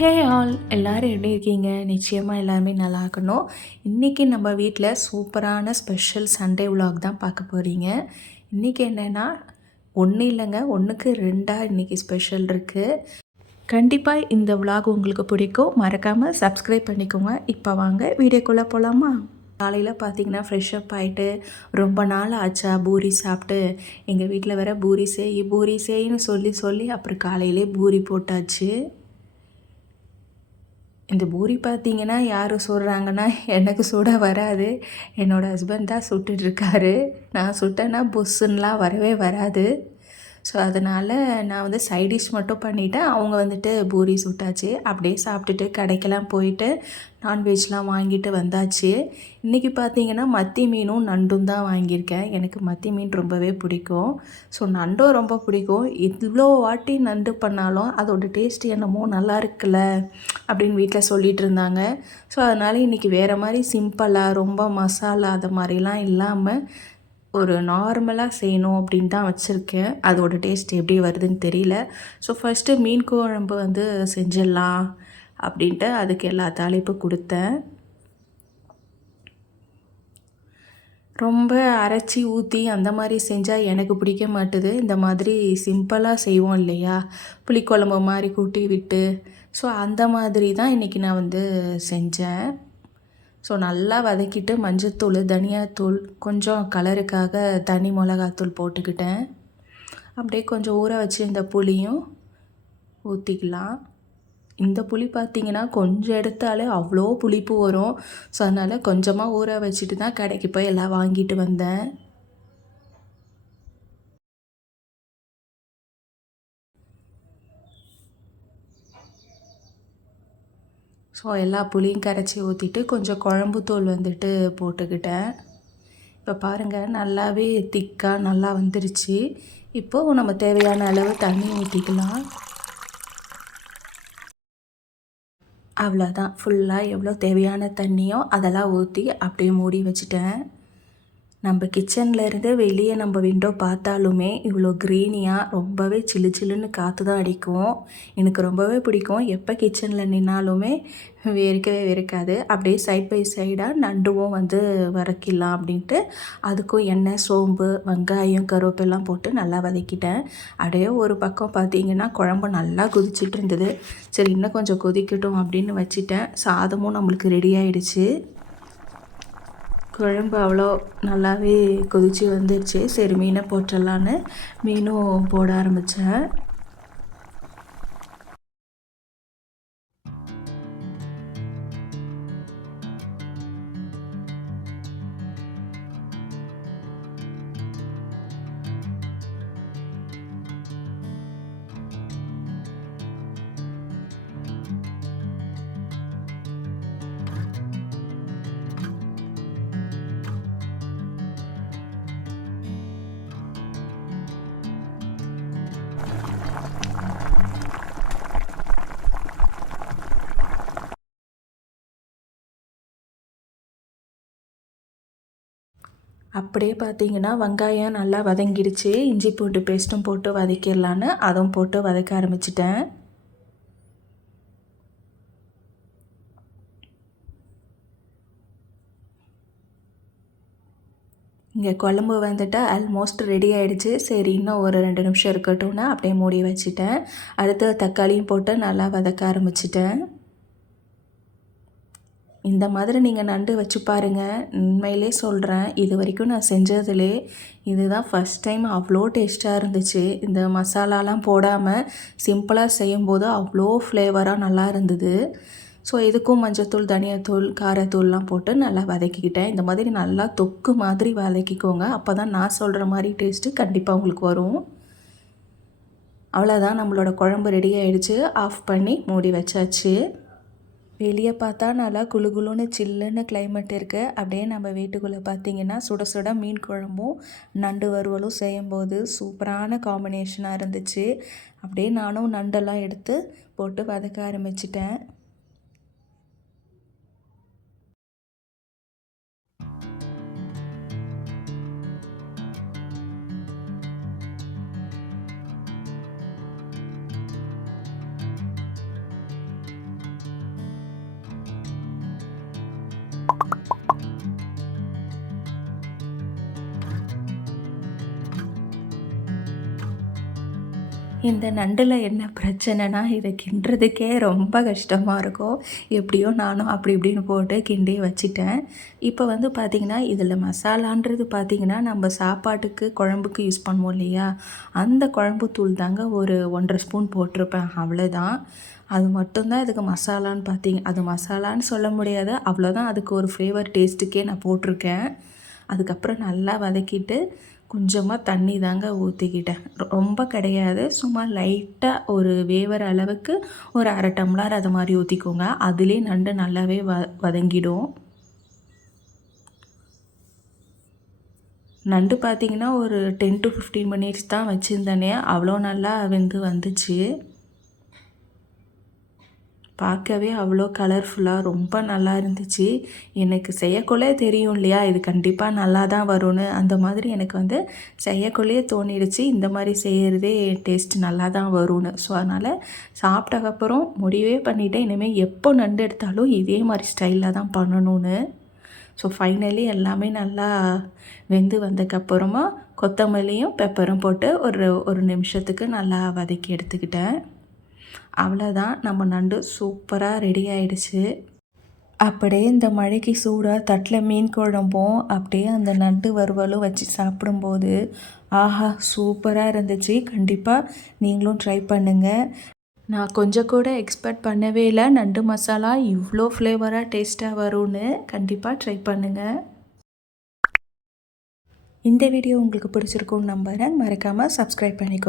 Hey all எல்லோரும் எப்படி இருக்கீங்க? நிச்சயமாக எல்லாருமே நல்லா இருக்கணும். இன்றைக்கி நம்ம வீட்டில் சூப்பரான ஸ்பெஷல் சண்டே விலாக் தான் பார்க்க போகிறீங்க. இன்றைக்கி என்னென்னா ஒன்றும் இல்லைங்க, ஒன்றுக்கு ரெண்டாக இன்றைக்கி ஸ்பெஷல் இருக்குது. கண்டிப்பாக இந்த விலாக் உங்களுக்கு பிடிக்கும். மறக்காமல் சப்ஸ்கிரைப் பண்ணிக்கோங்க. இப்போ வாங்க வீடியோக்குள்ளே போகலாமா? காலையில் பார்த்தீங்கன்னா ஃப்ரெஷ்அப் ஆகிட்டு ரொம்ப நாள் ஆச்சா பூரி சாப்பிட்டு, எங்கள் வீட்டில் வேற பூரி செய்ன்னு சொல்லி சொல்லி அப்புறம் காலையிலே பூரி போட்டாச்சு. இந்த பூரி பார்த்தீங்கன்னா யார் சுடுறாங்கன்னா எனக்கு சுட வராது. என்னோடய ஹஸ்பண்ட் தான் சுட்டுட்ருக்காரு. நான் சுட்டேன்னா புஸ்ஸுன்னெலாம் வரவே வராது. ஸோ அதனால் நான் வந்து சைட் டிஷ் மட்டும் பண்ணிவிட்டேன். அவங்க வந்துட்டு பூரி சுட்டாச்சு. அப்படியே சாப்பிட்டுட்டு கடைக்கெல்லாம் போயிட்டு நான்வெஜ்லாம் வாங்கிட்டு வந்தாச்சு. இன்றைக்கி பார்த்தீங்கன்னா மத்தி மீனும் நண்டும் தான் வாங்கியிருக்கேன். எனக்கு மத்தி மீன் ரொம்பவே பிடிக்கும். ஸோ நண்டும் ரொம்ப பிடிக்கும். இவ்வளோ வாட்டி நண்டு பண்ணாலும் அதோடய டேஸ்ட் என்னமோ நல்லா இருக்குல்ல அப்படின்னு வீட்டில் சொல்லிகிட்டு இருந்தாங்க. ஸோ அதனால் இன்றைக்கி வேறு மாதிரி சிம்பிளாக ரொம்ப மசாலா அது மாதிரிலாம் இல்லாமல் ஒரு நார்மலாக செய்யணும் அப்படின்னு தான் வச்சுருக்கேன். அதோடய டேஸ்ட் எப்படி வருதுன்னு தெரியல. ஸோ ஃபஸ்ட்டு மீன் குழம்பு வந்து செஞ்சிடலாம் அப்படின்ட்டு அதுக்கு எல்லா தாளிப்பும் கொடுத்தேன். ரொம்ப அரைச்சி ஊற்றி அந்த மாதிரி செஞ்சால் எனக்கு பிடிக்க மாட்டுது. இந்த மாதிரி சிம்பிளாக செய்வோம் இல்லையா, புளிக்குழம்பு மாதிரி கூட்டி விட்டு, ஸோ அந்த மாதிரி தான் இன்றைக்கி நான் வந்து செஞ்சேன். ஸோ நல்லா வதக்கிட்டு மஞ்சத்தூள், தனியாத்தூள், கொஞ்சம் கலருக்காக தனி மிளகாத்தூள் போட்டுக்கிட்டேன். அப்படியே கொஞ்சம் ஊற வச்சு இந்த புளியும் ஊற்றிக்கலாம். இந்த புளி பார்த்திங்கன்னா கொஞ்சம் எடுத்தாலே அவ்வளோ புளிப்பு வரும். ஸோ அதனால் கொஞ்சமாக ஊற வச்சுட்டு தான் கடைக்கு போய் எல்லாம் வாங்கிட்டு வந்தேன். ஸோ எல்லா புளியும் கரைச்சி ஊற்றிட்டு கொஞ்சம் குழம்பு தூள் வந்துட்டு போட்டுக்கிட்டேன். இப்போ பாருங்கள் நல்லாவே திக்காக நல்லா வந்துருச்சு. இப்போது நம்ம தேவையான அளவு தண்ணி ஊற்றிக்கலாம். அவ்வளோதான், ஃபுல்லாக எவ்வளோ தேவையான தண்ணியோ அதெல்லாம் ஊற்றி அப்படியே மூடி வச்சுட்டேன். நம்ம கிச்சன்லேருந்து வெளியே நம்ம விண்டோ பார்த்தாலுமே இவ்வளோ க்ரீனியாக ரொம்பவே சில்லு சில்லுன்னு காற்று தான் அடிக்கும். எனக்கு ரொம்பவே பிடிக்கும். எப்போ கிச்சனில் நின்னாலுமே வெறுக்கவே வெறுக்காது. அப்படியே சைட் பை சைடாக நண்டுவும் வந்து வதக்கிடலாம் அப்படின்ட்டு அதுக்கும் எண்ணெய், சோம்பு, வெங்காயம், கருவேப்பிலாம் போட்டு நல்லா வதக்கிட்டேன். அப்படியே ஒரு பக்கம் பார்த்திங்கன்னா குழம்பு நல்லா கொதிச்சுட்டு இருந்தது. சரி இன்னும் கொஞ்சம் கொதிக்கட்டும் அப்படின்னு வச்சுட்டேன். சாதமும் நம்மளுக்கு ரெடி ஆகிடுச்சு. குழம்பு அவ்வளோ நல்லாவே கொதித்து வந்துடுச்சு. சரி மீனை போட்டுடலான்னு மீனும் போட ஆரம்பித்தேன். அப்படியே பார்த்தீங்கன்னா வெங்காயம் நல்லா வதங்கிடுச்சு. இஞ்சி பூண்டு பேஸ்ட்டும் போட்டு வதக்கிடலான்னு அதுவும் போட்டு வதக்க ஆரம்பிச்சிட்டேன். இங்கே குழம்பு வந்துட்டு ஆல்மோஸ்ட் ரெடி ஆகிடுச்சு. சரி இன்னும் ஒரு 2 நிமிஷம் இருக்கட்டும்னா அப்படியே மூடி வச்சுட்டேன். அடுத்து தக்காளியும் போட்டு நல்லா வதக்க ஆரம்பிச்சிட்டேன். இந்த மாதிரி நீங்கள் நண்டு வச்சு பாருங்கள். உண்மையிலே சொல்கிறேன், இது வரைக்கும் நான் செஞ்சதுலே இதுதான் ஃபஸ்ட் டைம். அவ்வளோ டேஸ்ட்டாக இருந்துச்சு. இந்த மசாலாலாம் போடாமல் சிம்பிளாக செய்யும்போது அவ்வளோ ஃப்ளேவராக நல்லா இருந்தது. ஸோ இதுக்கும் மஞ்சத்தூள், தனியாத்தூள், காரத்தூள்லாம் போட்டு நல்லா வதக்கிக்கிட்டேன். இந்த மாதிரி நல்லா தொக்கு மாதிரி வதக்கிக்கோங்க. அப்போ தான் நான் சொல்கிற மாதிரி டேஸ்ட்டு கண்டிப்பாக உங்களுக்கு வரும். அவ்வளோதான், நம்மளோட குழம்பு ரெடி ஆகிடுச்சு. ஆஃப் பண்ணி மூடி வச்சாச்சு. வெளியே பார்த்தா நல்லா குளு குளுன்னு சில்லுன்னு கிளைமேட் இருக்குது. அப்படியே நம்ம வீட்டுக்குள்ளே பார்த்தீங்கன்னா சுட சுட மீன் குழம்பும் நண்டு வறுவலும் செய்யும்போது சூப்பரான காம்பினேஷனாக இருந்துச்சு. அப்படியே நானும் நண்டெல்லாம் எடுத்து போட்டு வதக்க ஆரம்பிச்சிட்டேன். இந்த நண்டில் என்ன பிரச்சனைனா இதை கிண்டுறதுக்கே ரொம்ப கஷ்டமாக இருக்கும். எப்படியோ நானும் அப்படி இப்படின்னு போட்டு கிண்டி வச்சிட்டேன். இப்போ வந்து பார்த்திங்கன்னா இதில் மசாலான்றது பார்த்திங்கன்னா நம்ம சாப்பாட்டுக்கு குழம்புக்கு யூஸ் பண்ணுவோம் இல்லையா, அந்த குழம்பு தூள் தாங்க ஒரு 1.5 ஸ்பூன் போட்டிருப்பேன், அவ்வளோதான். அது மட்டும்தான் இதுக்கு மசாலான்னு பார்த்தீங்க. அது மசாலான்னு சொல்ல முடியாது, அவ்வளோதான். அதுக்கு ஒரு ஃப்ளேவர் டேஸ்ட்டுக்கே நான் போட்டிருக்கேன். அதுக்கப்புறம் நல்லா வதக்கிட்டு கொஞ்சமாக தண்ணி தாங்க ஊற்றிக்கிட்டேன். ரொம்ப கிடையாது, சும்மா லைட்டாக ஒரு வேவற அளவுக்கு ஒரு 1/2 டம்ளர் அது மாதிரி ஊற்றிக்கோங்க. அதுலேயே நண்டு நல்லாவே வதங்கிடும். நண்டு பார்த்திங்கன்னா ஒரு 10 to 15 மினிட்ஸ் தான் வச்சுருந்தேனே, அவ்வளோ நல்லா வெந்து வந்துச்சு. பார்க்கவே அவ்வளோ கலர்ஃபுல்லாக ரொம்ப நல்லா இருந்துச்சு. எனக்கு செய்யக்குள்ளே தெரியும் இல்லையா, இது கண்டிப்பாக நல்லா தான் வரும்னு. அந்த மாதிரி எனக்கு வந்து செய்யக்குள்ளேயே தோணிடுச்சு, இந்த மாதிரி செய்கிறதே டேஸ்ட் நல்லா தான் வரும்னு. ஸோ அதனால் சாப்பிட்டக்கப்புறம் முடிவே பண்ணிவிட்டேன், இனிமேல் எப்போ நண்டு எடுத்தாலும் இதே மாதிரி ஸ்டைலில் தான் பண்ணணும்னு. ஸோ ஃபைனலி எல்லாமே நல்லா வெந்து வந்ததுக்கப்புறமா கொத்தமல்லியும் பெப்பரும் போட்டு ஒரு நிமிஷத்துக்கு நல்லா வதக்கி எடுத்துக்கிட்டேன். அவ்வளோதான், நம்ம நண்டு சூப்பராக ரெடி ஆகிடுச்சு. அப்படியே இந்த மழைக்கு சூடாக தட்டில் மீன் குழம்பும் அப்படியே அந்த நண்டு வறுவலும் வச்சு சாப்பிடும்போது ஆஹா சூப்பராக இருந்துச்சு. கண்டிப்பாக நீங்களும் ட்ரை பண்ணுங்கள். நான் கொஞ்சம் கூட எக்ஸ்பெக்ட் பண்ணவே இல்லை நண்டு மசாலா இவ்வளோ ஃப்ளேவராக டேஸ்ட்டாக வரும்னு. கண்டிப்பாக ட்ரை பண்ணுங்கள். இந்த வீடியோ உங்களுக்கு பிடிச்சிருக்குன்னு நம்புகிறேன். மறக்காமல் சப்ஸ்கிரைப் பண்ணிக்கோங்க.